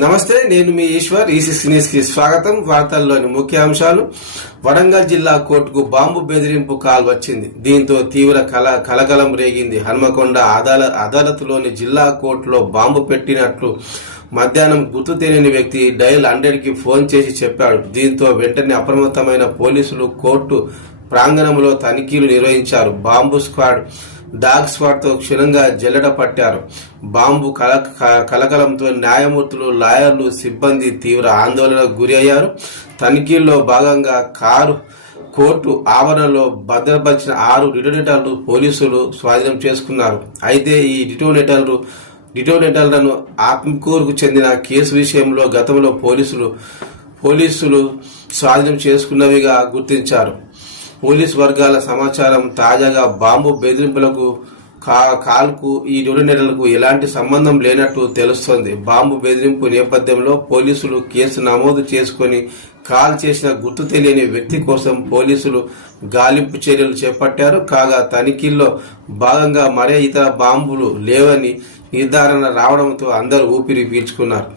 నమస్తే, నేను మీ Eshwar. ECC news కి స్వాగతం. వార్తల్లోని ముఖ్యాంశాలు. వరంగల్ జిల్లా కోర్టుకు బాంబు బెదిరింపు కాల్ వచ్చింది. దీంతో తీవ్ర కలకలం రేగింది. హన్మకొండ అదాలత్లోని జిల్లా కోర్టులో బాంబు పెట్టినట్లు మధ్యాహ్నం గుర్తు తెలియని వ్యక్తి డయల్ 100కి ఫోన్ చేసి చెప్పాడు. దీంతో వెంటనే అప్రమత్తమైన పోలీసులు కోర్టు ప్రాంగణంలో తనిఖీలు నిర్వహించారు. బాంబు స్క్వాడ్, డాగ్ స్క్వాడ్ తో క్షుణ్ణంగా జల్లెడ పట్టారు. బాంబు కలకలంతో న్యాయమూర్తులు, లాయర్లు, సిబ్బంది తీవ్ర ఆందోళనకు గురి అయ్యారు. తనిఖీల్లో భాగంగా కోర్టు ఆవరణలో భద్రపరిచిన 6 డిటోనేటర్లు పోలీసులు స్వాధీనం చేసుకున్నారు. అయితే ఈ డిటోనేటర్లను ఆత్మకూరుకు చెందిన కేసు విషయంలో గతంలో పోలీసులు స్వాధీనం చేసుకున్నవిగా గుర్తించారు. పోలీసు వర్గాల సమాచారం తాజాగా బాంబు బెదిరింపులకు కాల్కు ఈ డిటోనేటర్లకు ఎలాంటి సంబంధం లేనట్టు తెలుస్తోంది. బాంబు బెదిరింపు నేపథ్యంలో పోలీసులు కేసు నమోదు చేసుకుని కాల్ చేసిన గుర్తు తెలియని వ్యక్తి కోసం పోలీసులు గాలింపు చర్యలు చేపట్టారు. కాగా తనిఖీల్లో భాగంగా మరే ఇతర బాంబులు లేవని నిర్ధారణ రావడంతో అందరూ ఊపిరి పీల్చుకున్నారు.